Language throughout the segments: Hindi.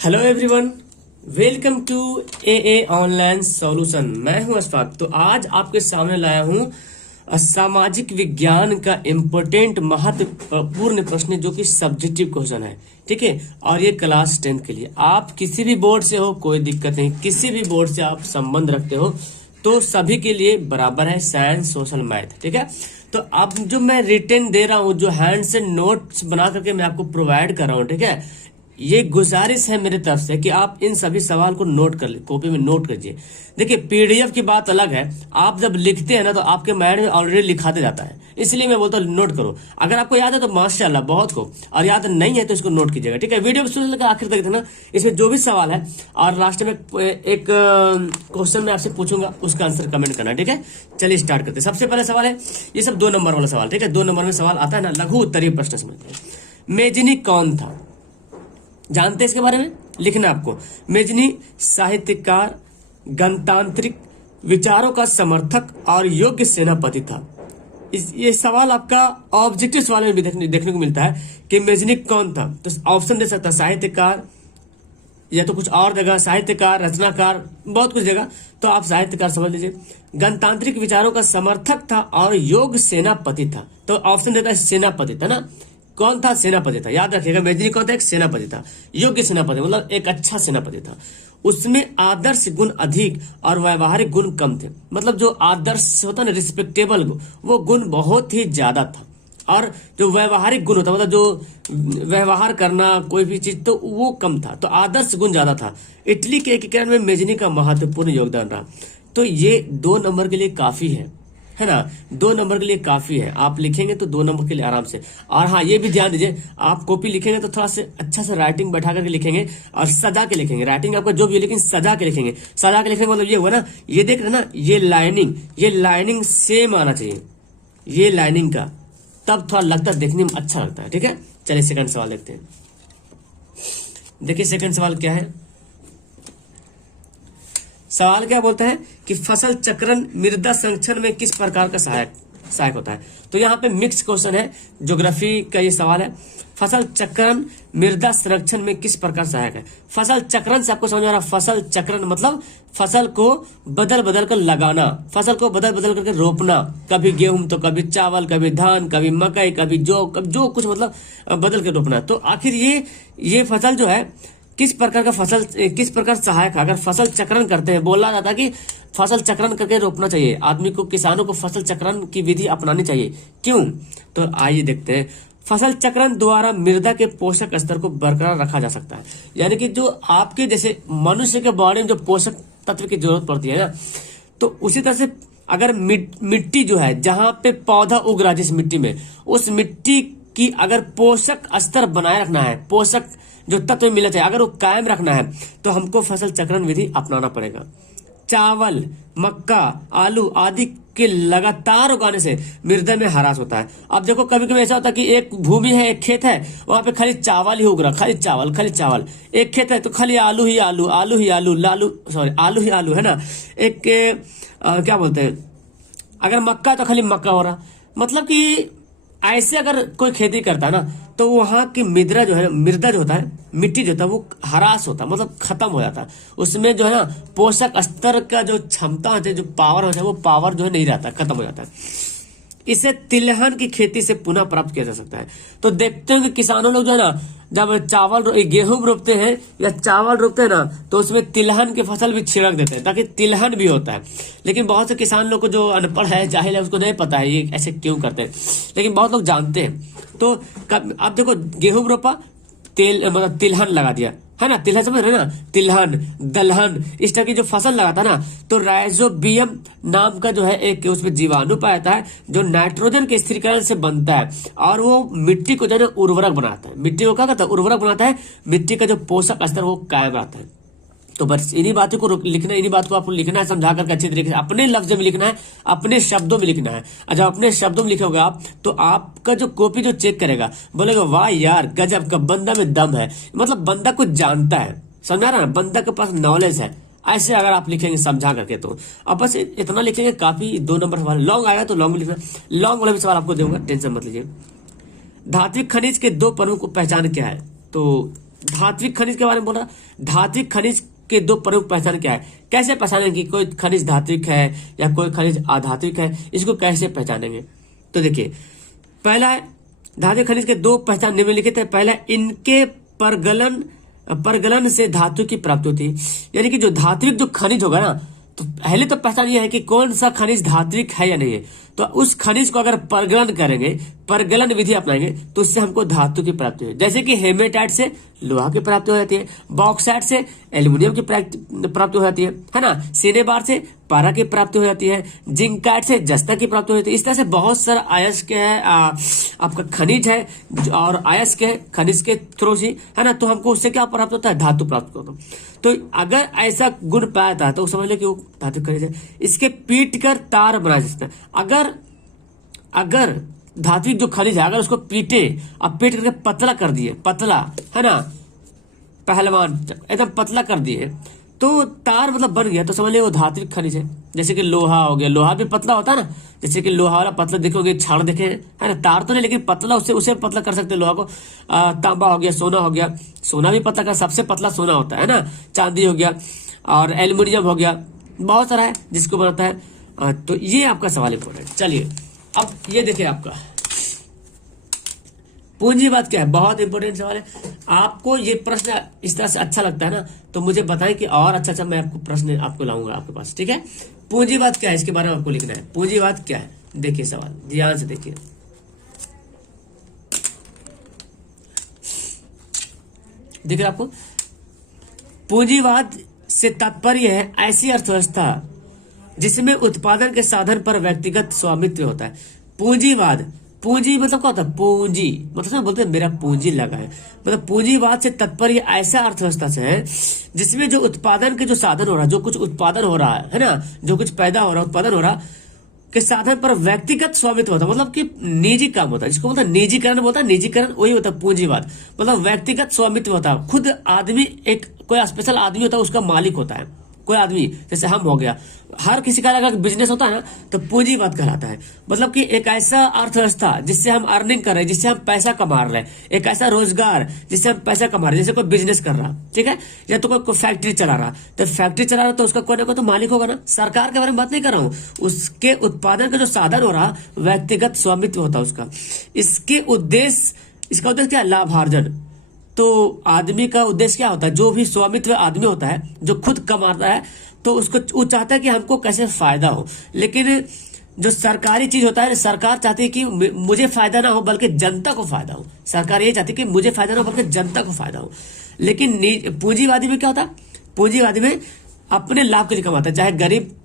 Hello everyone, welcome to a online solution. मैं हूं अशफाक। तो आज आपके सामने लाया हूं सामाजिक विज्ञान का इम्पोर्टेंट महत्वपूर्ण प्रश्न जो कि सब्जेक्टिव क्वेश्चन है। ठीक है, और ये क्लास 10 के लिए। आप किसी भी बोर्ड से हो, कोई दिक्कत नहीं, किसी भी बोर्ड से आप संबंध रखते हो तो सभी के लिए बराबर है, साइंस सोशल मैथ। ठीक है, तो अब जो मैं रिटर्न दे रहा हूं, जो हैंड से नोट्स बना करके मैं आपको प्रोवाइड कर रहा हूं, ठीक है, ये गुजारिश है मेरे तरफ से कि आप इन सभी सवाल को नोट कर ले, कॉपी में नोट कीजिए। देखिए, पीडीएफ की बात अलग है, आप जब लिखते हैं ना तो आपके माइंड में ऑलरेडी लिखाते जाता है, इसलिए मैं बोलता हूँ नोट करो। अगर आपको याद है तो माशाल्लाह बहुत को, और याद नहीं है तो इसको नोट कीजिएगा। ठीक है, वीडियो को शुरू से लेकर आखिर तक देखना, इसमें जो भी सवाल है, और लास्ट में एक क्वेश्चन मैं आपसे पूछूंगा, उसका आंसर कमेंट करना। ठीक है, चलिए स्टार्ट करते हैं। सबसे पहले सवाल है, ये सब 2 नंबर वाला सवाल। ठीक है, 2 नंबर में सवाल आता है ना, लघु उत्तरीय प्रश्न समझते हैं। मेजनी कौन था, जानते हैं इसके बारे में? लिखना आपको। मेजनी साहित्यकार, गणतांत्रिक विचारों का समर्थक और योग्य सेनापति था। ये सवाल आपका ऑब्जेक्टिव सवाल में भी देखने को मिलता है कि मेजनी कौन था। तो ऑप्शन दे सकता है साहित्यकार, या तो कुछ और जगह साहित्यकार, रचनाकार, बहुत कुछ जगह, तो आप साहित्यकार समझ लीजिए। गणतांत्रिक विचारों का समर्थक था और योग्य सेनापति था, तो ऑप्शन देता है सेनापति था ना। कौन था? सेनापति था। याद रखिएगा, मेजनी कौन था? एक सेनापति था, योग्य सेनापति, मतलब एक अच्छा सेनापति था। उसमें आदर्श गुण अधिक और व्यवहारिक गुण कम थे। मतलब जो आदर्श होता ना, रिस्पेक्टेबल, वो गुण बहुत ही ज्यादा था, और जो व्यवहारिक गुण होता, मतलब जो व्यवहार करना कोई भी चीज, तो वो कम था। तो आदर्श गुण ज्यादा था। इटली के एकीकरण में मेजनी का महत्वपूर्ण योगदान रहा। तो ये 2 नंबर के लिए काफी है ना, 2 नंबर के लिए काफी है। आप लिखेंगे तो 2 नंबर के लिए आराम से। और हाँ, ये भी ध्यान दीजिए, आप कॉपी लिखेंगे तो थोड़ा से अच्छा से राइटिंग बैठा करके लिखेंगे, और सजा के लिखेंगे। राइटिंग आपका जो भी है, लेकिन सजा के लिखेंगे। सजा के लिखने का मतलब ये हुआ ना, ये देख रहे ना, ये लाइनिंग सेम आना चाहिए, ये लाइनिंग का, तब थोड़ा लगता है, देखने में अच्छा लगता है। ठीक है, चलिए सेकंड सवाल देखते हैं। देखिए सेकंड सवाल क्या है। सवाल क्या बोलता है कि फसल चक्रण मृदा संरक्षण में किस प्रकार का सहायक होता है। तो यहाँ पे मिक्स क्वेश्चन है, ज्योग्राफी का ये सवाल है। फसल चक्रण मृदा संरक्षण में किस प्रकार सहायक है। फसल चक्रण से आपको समझ आ रहा, फसल चक्रण मतलब फसल को बदल बदल कर लगाना, फसल को बदल बदल करके रोपना, कभी गेहूं तो कभी चावल, कभी धान, कभी मकई, कभी जो कुछ, मतलब बदल के रोपना। तो आखिर ये फसल जो है किस प्रकार सहायक है। अगर फसल चक्रण करते हैं, बोला जाता है कि फसल चक्रण करके रोपना चाहिए, आदमी को, किसानों को फसल चक्रण की विधि अपनानी चाहिए। क्यों? तो आइए देखते हैं। फसल चक्रण द्वारा मृदा के पोषक स्तर को बरकरार रखा जा सकता है। यानी कि जो आपके जैसे मनुष्य के बॉडी में जो पोषक तत्व की जरूरत पड़ती है ना, तो उसी तरह से अगर मिट्टी जो है, जहां पे पौधा उग रहा है, जिस मिट्टी में, उस मिट्टी की अगर पोषक स्तर बनाए रखना है, पोषक जो तत्व मिलना चाहिए, अगर वो कायम रखना है, तो हमको फसल चक्रण विधि अपनाना पड़ेगा। चावल, मक्का, आलू आदि के लगातार उगाने से मृदा में ह्रास होता है। अब देखो, कभी कभी ऐसा होता है कि एक भूमि है, एक खेत है, वहां पे खाली चावल ही उग रहा, खाली चावल। एक खेत है तो खाली आलू ही आलू है ना। एक क्या बोलते हैं, अगर मक्का तो खाली मक्का हो रहा। मतलब कि ऐसे अगर कोई खेती करता है ना, तो वहां की मृदा जो होता है, मिट्टी जो होता है, वो ह्रास होता है, मतलब खत्म हो जाता है। उसमें जो है ना, पोषक स्तर का जो क्षमता होती है, जो पावर होता है, वो पावर जो है नहीं रहता, खत्म हो जाता है। इसे तिलहन की खेती से पुनः प्राप्त किया जा सकता है। तो देखते हैं कि किसानों लोग जो है ना, जब गेहूं रोपते हैं या चावल रोपते हैं ना, तो उसमें तिलहन की फसल भी छिड़क देते हैं, ताकि तिलहन भी होता है। लेकिन बहुत से किसान लोग को, जो अनपढ़ है, जाहिल है, उसको नहीं पता है ये ऐसे क्यों करते हैं, लेकिन बहुत लोग जानते हैं। तो आप देखो, गेहूं रोपा, मतलब तिलहन लगा दिया, है ना, तिलहन समझ रहे ना, तिलहन, दलहन, इस तरह की जो फसल लगाता है ना, तो राइजोबियम नाम का जो है एक उसमें जीवाणु पाया जाता है, जो नाइट्रोजन के स्थिरीकरण से बनता है, और वो मिट्टी को जो है उर्वरक बनाता है। मिट्टी को क्या करता है? उर्वरक बनाता है। मिट्टी का जो पोषक स्तर वो कायम रहता है। तो बस इन्हीं बातों को लिखना, इन्हीं बात को आपको लिखना है, समझा करके अच्छे तरीके से अपने लफ्ज में लिखना है, अपने शब्दों में लिखना है। जब अपने शब्दों में लिखोगे आप, तो आपका जो कॉपी जो चेक करेगा, बोलेगा वाह यार, गजब का बंदा में दम है, मतलब बंदा कुछ जानता है, समझा रहा है, बंदा के पास नॉलेज है। ऐसे अगर आप लिखेंगे समझा करके, तो अब बस इतना लिखेंगे काफी। 2 नंबर सवाल लॉन्ग आएगा तो लॉन्ग लिखना, लॉन्ग वाला भी सवाल आपको दूंगा, टेंशन मत लीजिए। धात्विक खनिज के 2 प्रमुख पहचान क्या है। तो धात्विक खनिज के बारे में बोल रहा है। धात्विक खनिज के दो प्रमुख पहचान क्या है, कैसे पहचानेंगे कि कोई खनिज धात्विक है या कोई खनिज अधात्विक है, इसको कैसे पहचानेंगे। तो देखिए, पहला है धात्विक खनिज के दो पहचान निम्नलिखित है। पहला, इनके परगलन से धातु की प्राप्ति होती है। यानी कि जो धात्विक जो खनिज होगा ना, तो पहले तो पहचान यह है कि कौन सा खनिज धात्विक है या नहीं है। तो उस खनिज को अगर परगलन करेंगे, परगलन विधि अपनाएंगे, तो उससे हमको धातु की प्राप्ति हो। जैसे कि हेमेटाइट से लोहा की प्राप्ति हो जाती है, बॉक्साइट से एल्यूमिनियम की प्राप्ति हो जाती है ना, सिनेबार से पारा की प्राप्ति हो जाती है, जिंकाइट से जस्ता की प्राप्ति हो जाती है। इस तरह से बहुत सारा अयस्क है, आपका खनिज है और अयस्क है खनिज के थ्रू ही, है ना। तो हमको उससे क्या प्राप्त होता है, धातु प्राप्त होता है। तो अगर ऐसा गुण पाया था तो समझ ले कि वो धातु खनिज है। इसके पीट कर तार बना सकते हैं। अगर धात्विक जो खनिज है, अगर उसको पीटे, अब पीट करके पतला कर दिए, पतला, है ना, पहलवान एकदम पतला कर दिए, तो तार मतलब बन गया, तो समझ लिया वो धात्विक खनिज है। जैसे कि लोहा हो गया, लोहा भी पतला होता है ना, जैसे कि लोहा वाला पतला देखोगे, छाड़ देखे है ना, तार तो नहीं लेकिन पतला, उसे पतला कर सकते लोहा को। तांबा हो गया, सोना हो गया, सोना भी पतला कर, सबसे पतला सोना होता है ना, चांदी हो गया और एल्यूमिनियम हो गया, बहुत सारा है जिसको बनाता है। तो ये आपका सवाल इंपॉर्टेंट। चलिए अब ये देखिए, आपका पूंजीवाद क्या है, बहुत इंपॉर्टेंट सवाल है। आपको ये प्रश्न इस तरह से अच्छा लगता है ना, तो मुझे बताएं कि और अच्छा मैं आपको प्रश्न आपको लाऊंगा आपके पास, ठीक है। पूंजीवाद क्या है, इसके बारे में आपको लिखना है। पूंजीवाद क्या है, देखिए सवाल ध्यान से देखिए। देखिए आपको, पूंजीवाद से तात्पर्य है ऐसी अर्थव्यवस्था जिसमें उत्पादन के साधन पर व्यक्तिगत स्वामित्व होता है। पूंजीवाद, पूंजी मतलब क्या होता है, पूंजी मतलब बोलते हैं मेरा पूंजी लगा है, मतलब पूंजीवाद से तात्पर्य ऐसा अर्थव्यवस्था से है जिसमें जो उत्पादन के जो साधन हो रहा है, जो कुछ उत्पादन हो रहा है ना, जो कुछ पैदा हो रहा है, उत्पादन हो रहा के साधन पर व्यक्तिगत स्वामित्व होता है, मतलब कि निजी काम होता है, जिसको बोलता है निजीकरण, बोलता है निजीकरण, वही होता है पूंजीवाद। मतलब व्यक्तिगत स्वामित्व होता है, खुद आदमी, एक कोई स्पेशल आदमी होता है, उसका मालिक होता है कोई आदमी, जैसे हम हो गया, हर किसी का अगर बिजनेस होता है ना, तो पूंजीवाद कहलाता है। मतलब कि एक ऐसा अर्थव्यवस्था जिससे हम अर्निंग कर रहे हैं, जिससे हम पैसा कमा रहे हैं, एक ऐसा रोजगार जिससे हम पैसा कमा रहे हैं, जैसे कोई बिजनेस कर रहा, ठीक है, या तो कोई फैक्ट्री चला रहा, तो फैक्ट्री चला रहा तो उसका कोई ना कोई तो मालिक होगा ना। सरकार के बारे में बात नहीं कर रहा हूँ, उसके उत्पादन का जो साधन हो रहा, व्यक्तिगत स्वामित्व होता है उसका। इसका उद्देश्य क्या है, लाभार्जन। तो आदमी का उद्देश्य क्या होता है, जो भी स्वामित्व आदमी होता है, जो खुद कमाता है, तो उसको वो चाहता है कि हमको कैसे फायदा हो। लेकिन जो सरकारी चीज होता है, सरकार चाहती है कि मुझे फायदा ना हो बल्कि जनता को फायदा हो। सरकार ये चाहती है कि मुझे फायदा ना हो बल्कि जनता को फायदा हो। लेकिन पूंजीवादी में क्या होता है, पूंजीवादी में अपने लाभ के लिए कमाता है, चाहे गरीब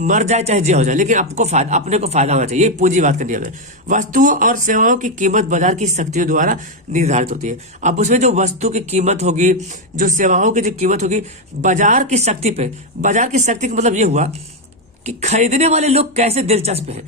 मर जाए चाहे जे हो जाए, लेकिन आपको फायदा, अपने को फायदा होना चाहिए। पूंजीवाद का नियम है। वस्तुओं और सेवाओं की कीमत बाजार की शक्तियों द्वारा निर्धारित होती है। अब उसमें जो वस्तु की कीमत होगी, जो सेवाओं की जो कीमत होगी, बाजार की शक्ति पे, बाजार की शक्ति का मतलब ये हुआ कि खरीदने वाले लोग कैसे दिलचस्प हैं।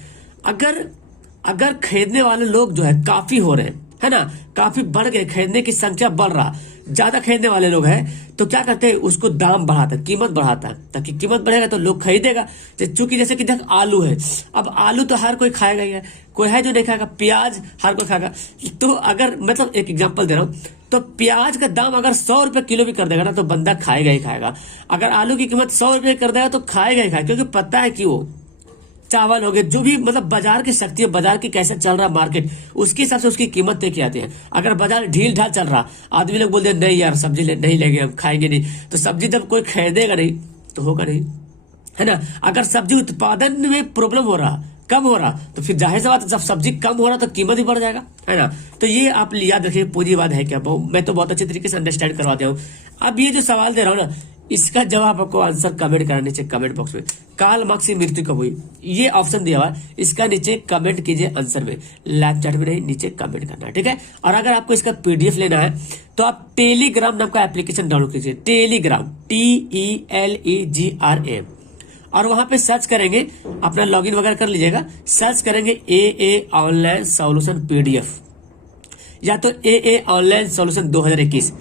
अगर खरीदने वाले लोग जो है काफी हो रहे हैं, है ना, काफी बढ़ गए, खरीदने की संख्या बढ़ रहा, ज्यादा खरीदने वाले लोग हैं, तो क्या करते हैं, उसको दाम बढ़ाता है, कीमत बढ़ाता है, ताकि कीमत बढ़ेगा तो लोग खरीदेगा। चूंकि जैसे कि देख आलू है, अब आलू तो हर कोई खाएगा ही है, कोई है जो नहीं खाएगा, प्याज हर कोई खाएगा। तो अगर मतलब एक एग्जांपल दे रहा हूं, तो प्याज का दाम अगर 100 रुपए किलो भी कर देगा ना, तो बंदा खाएगा ही खाएगा। अगर आलू की कीमत 100 रुपए कर देगा तो खाएगा ही खाएगा, क्योंकि पता है कि वो चावल हो गए, जो भी मतलब बाजार की शक्ति है, बाजार की कैसे चल रहा मार्केट, उसके हिसाब से उसकी कीमत तय की जाती है। अगर बाजार ढील ढाल चल रहा, आदमी लोग बोलते हैं नहीं यार सब्जी नहीं लेंगे, हम खाएंगे नहीं, तो सब्जी जब कोई खरीदेगा नहीं तो होगा नहीं, है ना। अगर सब्जी उत्पादन में प्रॉब्लम हो रहा, कम हो रहा, तो फिर जाहिर सी बात, जब सब्जी कम हो रहा तो कीमत ही बढ़ जाएगा, है ना। तो ये आप याद रखिए, पूंजीवाद है क्या, मैं तो बहुत अच्छे तरीके से अंडरस्टैंड करवाता हूँ। अब ये जो सवाल दे रहा हूँ ना, इसका जवाब आपको आंसर कमेंट करना नीचे कमेंट बॉक्स में। कार्ल मार्क्स की मृत्यु कब हुई, ये ऑप्शन दिया हुआ है, इसका नीचे कमेंट कीजिए आंसर में, लाइव चैट में नहीं, नीचे कमेंट करना है, ठीक है। और अगर आपको इसका पीडीएफ लेना है तो आप टेलीग्राम नाम का एप्लीकेशन डाउनलोड कीजिए, टेलीग्राम, TELEGRAM, और वहां पे सर्च करेंगे, अपना लॉगिन वगैरह कर लीजिएगा, सर्च करेंगे AA ऑनलाइन सॉल्यूशन PDF, या तो AA ऑनलाइन सॉल्यूशन 2021।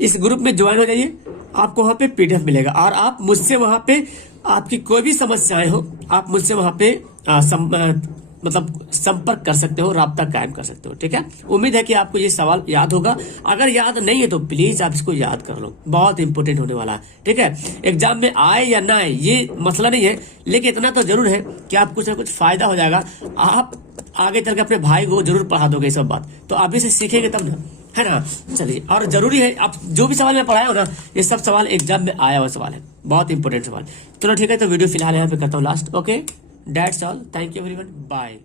इस ग्रुप में ज्वाइन हो जाइए, आपको वहां पे PDF मिलेगा, और आप मुझसे वहां पे आपकी कोई भी समस्याएं हो, आप मुझसे वहां पे मतलब संपर्क कर सकते हो, राब्ता कायम कर सकते हो। ठीक है, उम्मीद है कि आपको ये सवाल याद होगा। अगर याद नहीं है तो प्लीज आप इसको याद कर लो, बहुत इंपॉर्टेंट होने वाला है। ठीक है, एग्जाम में आए या ना आए ये मसला नहीं है, लेकिन इतना तो जरूर है कि आप कुछ ना कुछ फायदा हो जाएगा। आप आगे चल के अपने भाई को जरूर पढ़ा दोगे ये सब बात, तो अभी से सीखेंगे तब ना, है ना। चलिए, और जरूरी है आप जो भी सवाल मैं पढ़ाया हूं ना, ये सब सवाल एग्जाम में आया हुआ सवाल है, बहुत इंपॉर्टेंट सवाल। चलो ठीक है, तो वीडियो फिलहाल यहाँ पे करता हूँ last. Okay, that's all, thank you everyone, bye.